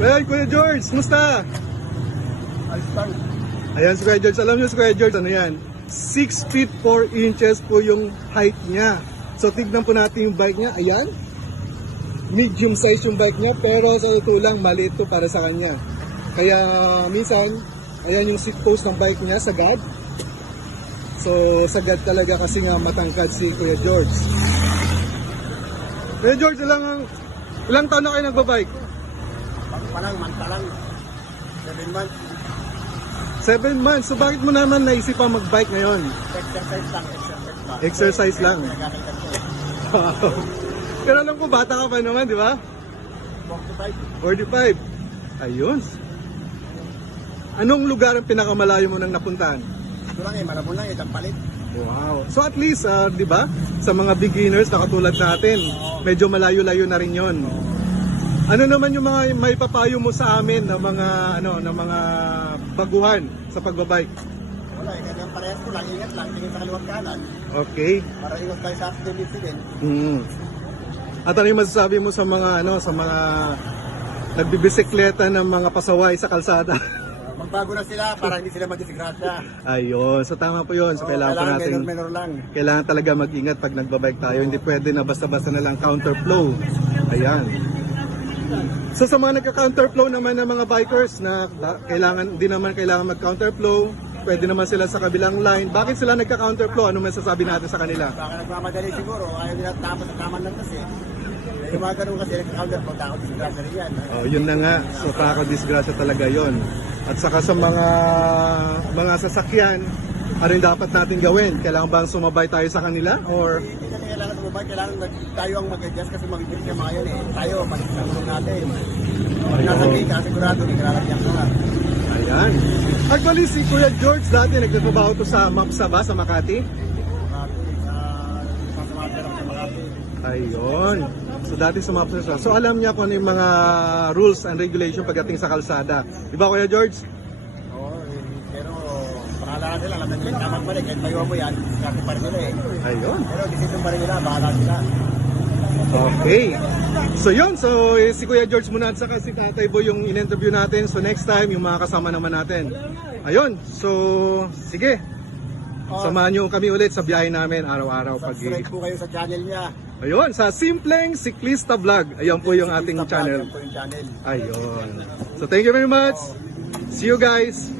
Well, Kuya George, musta? Ayan si Kuya George. Alam niyo si Kuya George, ano yan? 6 feet 4 inches po yung height niya. So tignan po natin yung bike niya. Ayan. Medium size yung bike niya, pero sa totoo lang, maliit to para sa kanya. Kaya minsan, ayan yung seat post ng bike niya, sagad. So sagad talaga kasi nga matangkad si Kuya George. Kuya George, ilang taon na kayo nagbabike? Palang, 7 months. 7 months. So bakit mo naman naisipan mag-bike ngayon? Exercise lang. Pero alam ko, bata ka pa naman, di ba? 45. Ayun. Anong lugar ang pinakamalayo mo nang napuntahan? Ito lang Malabon lang Tampalit. Wow. So at least, di ba? Sa mga beginners na katulad natin, medyo malayo-layo na rin yon. Ano naman yung mga maipapayo mo sa amin na mga baguhan sa pagbabike? Wala, ganyan parehas ko lang. Ingat lang, tingin sa kaliwat kanan. Okay. Para iwas tayo sa accident. At ano yung masasabi mo sa mga nagbibisikleta ng mga pasaway sa kalsada? Magbago na sila para hindi sila madisgrasya. Ayun, so tama po yun. So kailangan po natin, minor lang. kailangan talaga mag-ingat pag nagbabike tayo. Hindi pwede na basta-basta na lang counterflow. Ayan. So sa mga nagka-counterflow naman ng mga bikers na hindi naman kailangan mag-counterflow, pwede naman sila sa kabilang line. Bakit sila nagka-counterflow? Ano masasabi natin sa kanila? Baka nagmamadali siguro, ayaw nila tapos sa taman lang kasi. Yung mga ganun kasi nagka-counterflow, takot disgrasya rin yan. Oh, yun na nga. So takot disgrasya talaga yon. At saka sa mga sasakyan, ano yung dapat natin gawin? Kailangan bang sumabay tayo sa kanila? Or Hindi na kailangan tumabay, kailangan tayo ang mag-adjust kasi mag-adjust yung mga yun eh. Tayo, malis ang tulong natin. Pag nasa ka, sigurado, hindi ka lalagyan ka. ayan. Actually, si Kuya George dati nagtatrabaho to sa MAPSA ba, sa Makati? Ayun. So dati sa MAPSA siya. So alam niya kung ano yung mga rules and regulation pagdating sa kalsada. Di ba Kuya George? Oo, pero pakala nila, alam natin tamang balik, kahit tayo mo yan, kasi pa rin nila eh. Ayun. Pero decision pa rin nila, bahala sila. Okay. So yun, so si Kuya George muna at saka si Tatay Boy yung in-interview natin. So next time, yung mga kasama naman natin. Ayun, so sige. Samahan nyo kami ulit sa biyahe namin araw-araw. Subscribe po kayo sa channel niya. Ayun, sa Simpleng Siklista Vlog. Ayun po yung ating channel. Yan po yung channel. Ayun. So thank you very much. See you guys.